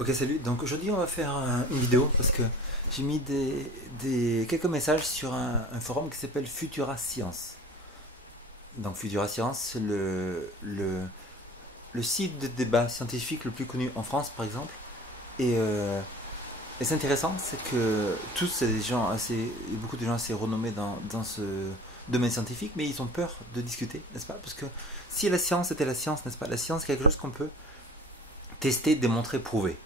Ok, salut. Donc aujourd'hui, on va faire une vidéo parce que j'ai mis quelques messages sur un forum qui s'appelle Futura Science. Donc Futura Science, c'est le site de débat scientifique le plus connu en France, par exemple. Et, euh, et c'est intéressant, c'est que tous, c'est des gens assez, beaucoup de gens assez renommés dans ce domaine scientifique, mais ils ont peur de discuter, n'est-ce pas? Parce que si la science était la science, n'est-ce pas? La science, c'est quelque chose qu'on peut tester, démontrer, prouver.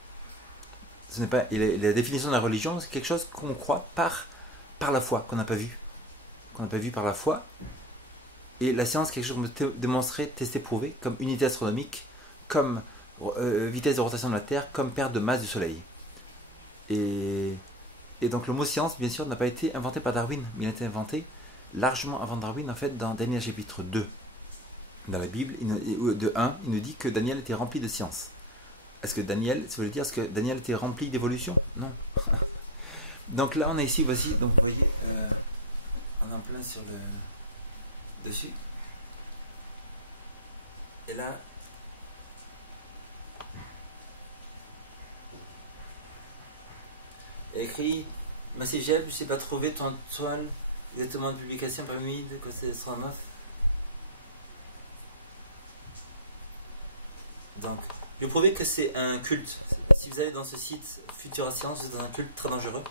Ce n'est pas la définition de la religion, c'est quelque chose qu'on croit par la foi, qu'on n'a pas vu par la foi. Et la science, c'est quelque chose qu'on peut démontrer, tester, prouver, comme unité astronomique, comme vitesse de rotation de la Terre, comme perte de masse du Soleil. Et, et donc le mot science, bien sûr, n'a pas été inventé par Darwin, mais il a été inventé largement avant Darwin, en fait, dans Daniel chapitre 2. Dans la Bible, de 1, il nous dit que Daniel était rempli de science. Est-ce que Daniel, ça veut dire est-ce que Daniel était rempli d'évolution? Non. Donc là, on est ici, voici, donc vous voyez, on est en plein sur le dessus. Et là, il y a écrit Massif Gel, je ne sais pas trouver ton toile exactement de publication parmi de quoi c'est 109. Donc, je vais prouver que c'est un culte. Si vous allez dans ce site Futura Science, vous êtes dans un culte très dangereux.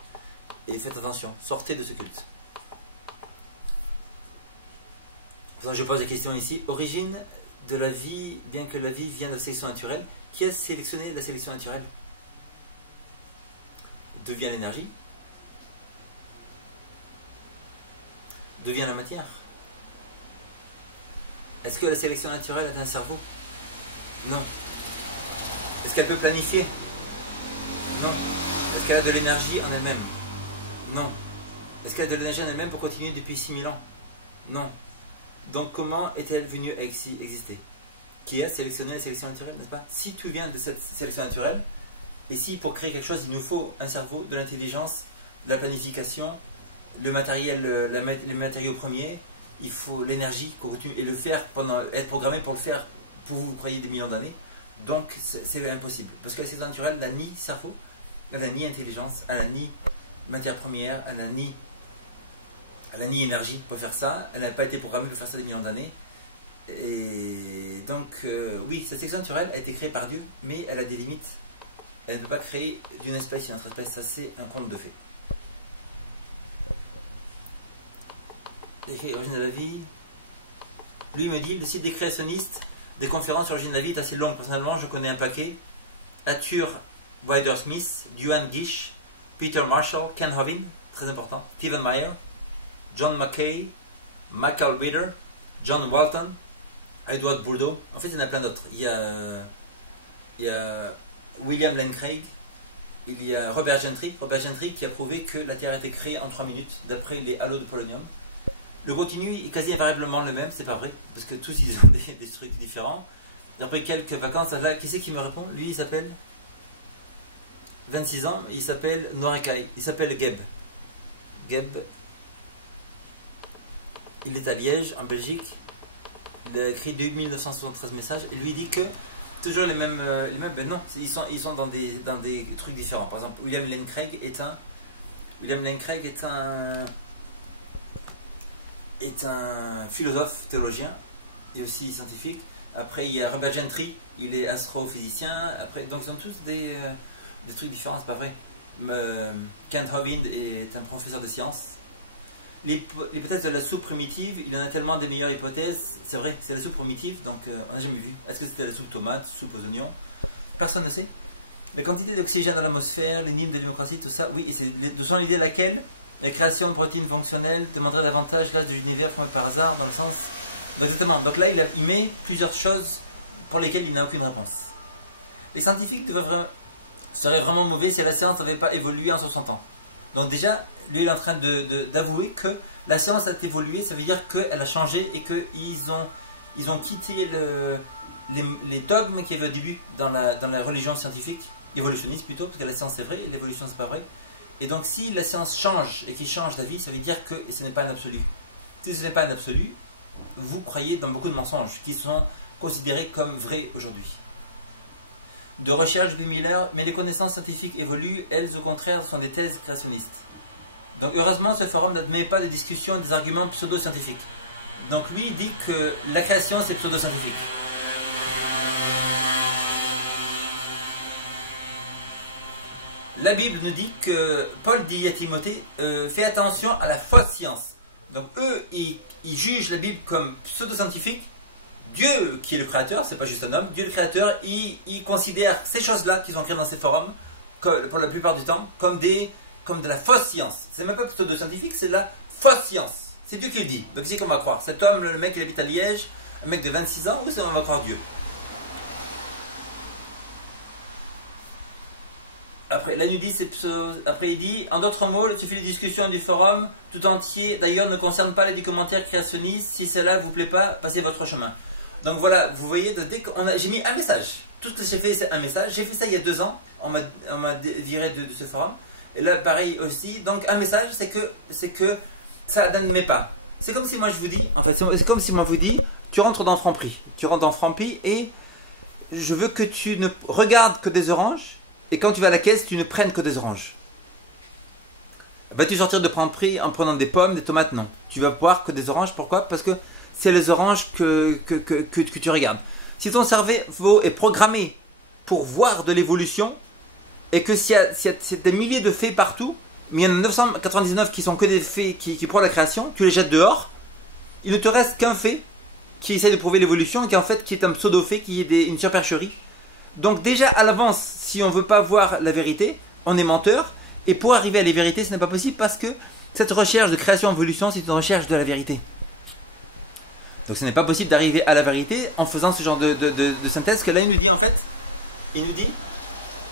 Et faites attention, sortez de ce culte. Donc, je pose la question ici. Origine de la vie, bien que la vie vienne de la sélection naturelle, qui a sélectionné la sélection naturelle? D'où vient l'énergie? D'où vient la matière? Est-ce que la sélection naturelle a un cerveau? Non. Est-ce qu'elle peut planifier? Non. Est-ce qu'elle a de l'énergie en elle-même? Non. Est-ce qu'elle a de l'énergie en elle-même pour continuer depuis 6000 ans? Non. Donc comment est-elle venue à exister? Qui a sélectionné la sélection naturelle, n'est-ce pas? Si tout vient de cette sélection naturelle, et si pour créer quelque chose, il nous faut un cerveau, de l'intelligence, de la planification, le matériel, les matériaux premiers, il faut l'énergie et le faire être programmé pour le faire pour vous croyez des millions d'années. Donc c'est impossible. Parce que la sélection naturelle n'a ni cerveau, elle n'a ni intelligence, elle n'a ni matière première, elle n'a ni énergie pour faire ça, elle n'a pas été programmée pour faire ça des millions d'années. Et donc, oui, cette sélection naturelle a été créée par Dieu, mais elle a des limites. Elle ne peut pas créer d'une espèce une autre espèce, ça c'est un conte de fées. Écrit Origine de la vie. Lui il me dit, le site des créationnistes, des conférences sur l'origine de la vie est assez long. Personnellement, je connais un paquet. Arthur Wider-Smith, Duane Gish, Peter Marshall, Ken Hovind, très important, Stephen Meyer, John Mackay, Michael Reeder, John Walton, Edward Bourdeau. En fait, il y en a plein d'autres. Il y a William Lane Craig, il y a Robert Gentry qui a prouvé que la Terre a été créée en 3 minutes d'après les halos de polonium. Le continu est quasi invariablement le même, c'est pas vrai, parce que tous ils ont des trucs différents. Après quelques vacances, là, qui c'est qui me répond? Lui il s'appelle 26 ans, il s'appelle Norekai, il s'appelle Geb. Geb, il est à Liège, en Belgique. Il a écrit 2973 messages et lui dit que toujours les mêmes ben non, ils sont dans des trucs différents. Par exemple, William Lane Craig est un philosophe, théologien et aussi scientifique. Après, il y a Robert Gentry, il est astrophysicien. Après, donc ils ont tous des trucs différents, c'est pas vrai. Kent Hovind est un professeur de sciences. L'hypothèse de la soupe primitive, il y en a tellement des meilleures hypothèses. C'est vrai, c'est la soupe primitive, donc on n'a jamais vu. Est-ce que c'était la soupe tomate, soupe aux oignons? Personne ne sait. La quantité d'oxygène dans l'atmosphère, l'énigme de la démocratie, tout ça, oui, et c'est de son idée laquelle la création de protéines fonctionnelles demanderait davantage l'âge de l'univers formé par hasard, dans le sens. Donc, exactement. Donc là, il met plusieurs choses pour lesquelles il n'a aucune réponse. Les scientifiques seraient vraiment mauvais si la science n'avait pas évolué en 60 ans. Donc déjà, lui il est en train d'avouer que la science a évolué, ça veut dire qu'elle a changé et qu'ils ont quitté les dogmes qu'il y avait au début dans la religion scientifique, évolutionniste plutôt, parce que la science c'est vrai et l'évolution c'est pas vrai. Et donc si la science change et qu'il change d'avis, ça veut dire que ce n'est pas un absolu. Si ce n'est pas un absolu, vous croyez dans beaucoup de mensonges qui sont considérés comme vrais aujourd'hui. de recherche depuis millénaires, mais les connaissances scientifiques évoluent, elles au contraire sont des thèses créationnistes. Donc heureusement, ce forum n'admet pas de discussion et des arguments pseudo-scientifiques. Donc lui, il dit que la création, c'est pseudo-scientifique. La Bible nous dit que Paul dit à Timothée, fais attention à la fausse science. Donc eux, ils jugent la Bible comme pseudo-scientifique. Dieu, qui est le créateur, c'est pas juste un homme, Dieu le créateur, il considère ces choses-là qui sont créées dans ces forums, pour la plupart du temps, comme de la fausse science. C'est même pas pseudo-scientifique, c'est de la fausse science. C'est Dieu qui le dit. Donc c'est qu'on va croire. Cet homme, le mec, il habite à Liège, un mec de 26 ans, ou c'est on va croire Dieu? Après, la nudie, après il dit, en d'autres mots, il suffit des discussions du forum tout entier, d'ailleurs, ne concerne pas les commentaires créationnistes. Si cela vous plaît pas, passez votre chemin. Donc voilà, vous voyez, dès qu'on j'ai mis un message. Tout ce que j'ai fait, c'est un message. J'ai fait ça il y a 2 ans. On m'a viré de ce forum. Et là, pareil aussi. Donc un message, c'est que ça n'admet pas. C'est comme si moi je vous dis, en fait, c'est comme si moi je vous dis, tu rentres dans Franprix. Tu rentres dans Franprix et je veux que tu ne regardes que des oranges. Et quand tu vas à la caisse, tu ne prennes que des oranges. Vas-tu sortir de Franprix en prenant des pommes, des tomates? Non. Tu vas boire que des oranges. Pourquoi? Parce que c'est les oranges que tu regardes. Si ton cerveau est programmé pour voir de l'évolution, et que s'il y a des milliers de faits partout, mais il y en a 999 qui sont que des faits qui prouvent la création, tu les jettes dehors, il ne te reste qu'un fait qui essaie de prouver l'évolution, et qui en fait qui est un pseudo-fait, qui est une supercherie. Donc déjà à l'avance, si on ne veut pas voir la vérité, on est menteur, et pour arriver à la vérité, ce n'est pas possible parce que cette recherche de création-évolution, c'est une recherche de la vérité. Donc ce n'est pas possible d'arriver à la vérité en faisant ce genre de synthèse que là il nous dit en fait. Il nous dit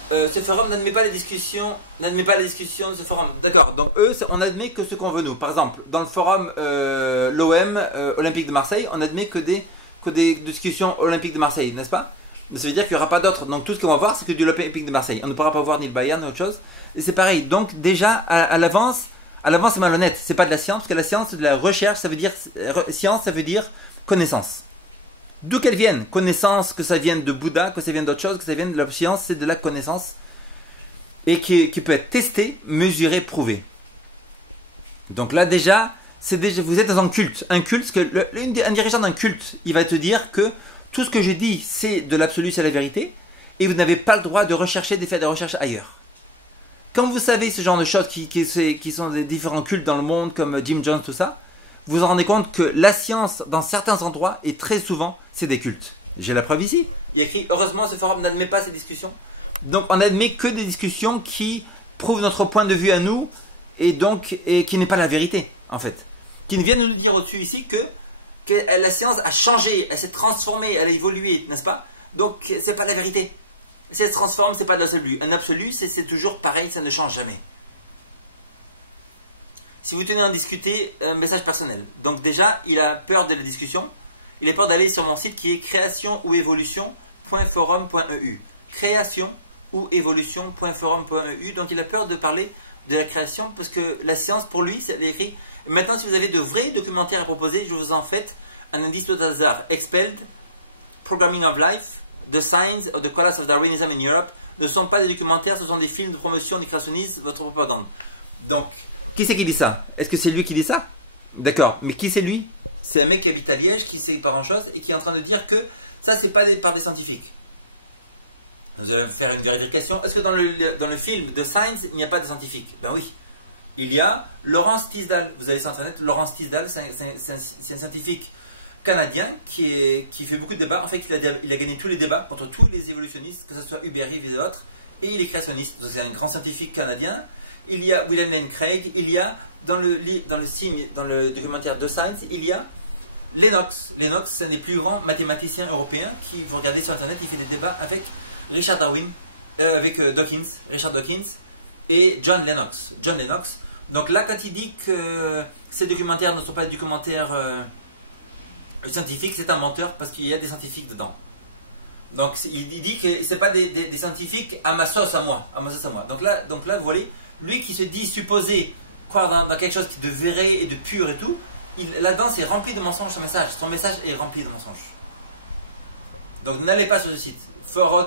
ce forum n'admet pas les discussions de ce forum. D'accord, donc eux on admet que ce qu'on veut nous. Par exemple, dans le forum l'OM Olympique de Marseille, on admet que des discussions olympiques de Marseille, n'est-ce pas? Ça veut dire qu'il n'y aura pas d'autres. Donc tout ce qu'on va voir, c'est que du Olympique de Marseille. On ne pourra pas voir ni le Bayern ni autre chose. Et c'est pareil. Donc déjà à l'avance, c'est malhonnête. C'est pas de la science, parce que la science c'est de la recherche. Ça veut dire science, ça veut dire connaissance. D'où qu'elle vienne, connaissance, que ça vienne de Bouddha, que ça vienne d'autre chose, que ça vienne de la science, c'est de la connaissance et qui peut être testée, mesurée, prouvée. Donc là déjà, vous êtes dans un culte. Un culte, un dirigeant d'un culte, il va te dire que tout ce que je dis, c'est de l'absolu, c'est la vérité, et vous n'avez pas le droit de rechercher, de faire des recherches ailleurs. Quand vous savez ce genre de choses qui sont des différents cultes dans le monde, comme Jim Jones, tout ça, vous vous rendez compte que la science, dans certains endroits, et très souvent, c'est des cultes. J'ai la preuve ici. Il y a écrit, heureusement, ce forum n'admet pas ces discussions. Donc, on n'admet que des discussions qui prouvent notre point de vue à nous, et qui n'est pas la vérité, en fait. Qui viennent nous dire au-dessus ici que la science a changé, elle s'est transformée, elle a évolué, n'est-ce pas? Donc, c'est pas la vérité. Si elle se transforme, c'est pas de l'absolu. Un absolu, c'est toujours pareil, ça ne change jamais. Si vous tenez à en discuter, un message personnel. Donc déjà, il a peur de la discussion. Il a peur d'aller sur mon site qui est création-ou-évolution.forum.eu. Création-ou-évolution.forum.eu. Donc il a peur de parler de la création parce que la science, pour lui, c'est écrit. Maintenant, si vous avez de vrais documentaires à proposer, je vous en fais un indice tout hasard. Expelled, Programming of Life, The Signs of the Collapse of Darwinism in Europe. Ne sont pas des documentaires, ce sont des films de promotion du créationnisme, votre propagande. Donc, qui c'est qui dit ça? Est-ce que c'est lui qui dit ça? D'accord, mais qui c'est lui? C'est un mec qui habite à Liège, qui sait pas grand-chose, et qui est en train de dire que ça, c'est pas par des scientifiques. Vous allez faire une vérification. Est-ce que dans le film de Science, il n'y a pas de scientifiques? Ben oui. Il y a Laurence Tisdale. Vous allez sur Internet, Laurence Tisdale, c'est un scientifique canadien qui fait beaucoup de débats. En fait, il a gagné tous les débats contre tous les évolutionnistes, que ce soit Hubert Reeves et autres, et il est créationniste. C'est un grand scientifique canadien. Il y a William Lane Craig, il y a dans le documentaire de Science, il y a Lennox. Lennox, c'est un des plus grands mathématiciens européens qui, vous regardez sur Internet, il fait des débats avec Richard Darwin, Richard Dawkins et John Lennox. Donc là, quand il dit que ces documentaires ne sont pas des documentaires scientifiques, c'est un menteur parce qu'il y a des scientifiques dedans. Donc il dit que ce n'est pas des scientifiques à ma sauce à moi. Donc là, vous voyez, lui qui se dit supposé croire dans quelque chose de vrai et de pur et tout, là-dedans c'est rempli de mensonges son message. Son message est rempli de mensonges. Donc n'allez pas sur ce site.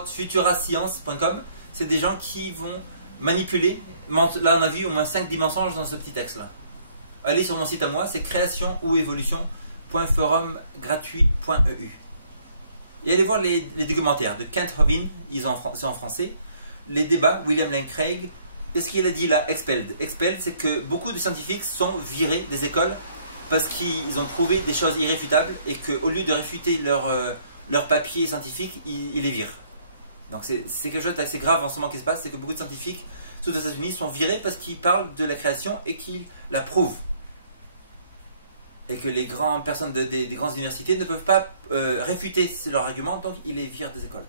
futurascience.com, c'est des gens qui vont manipuler. Là, on a vu au moins 5 dimensions dans ce petit texte-là. Allez sur mon site à moi, c'est création-ou-évolution.forumgratuit.eu. Et allez voir les documentaires de Kent Hovind, c'est en français. Les débats, William Lane Craig. Qu'est-ce qu'il a dit là? Expelled. Expelled, c'est que beaucoup de scientifiques sont virés des écoles parce qu'ils ont trouvé des choses irréfutables et qu'au lieu de réfuter leur papier scientifique, ils les virent. Donc c'est quelque chose d'assez grave en ce moment qui se passe, c'est que beaucoup de scientifiques, surtout aux États-Unis, sont virés parce qu'ils parlent de la création et qu'ils la prouvent. Et que les grandes personnes des grandes universités ne peuvent pas réfuter leurs arguments, donc ils les virent des écoles.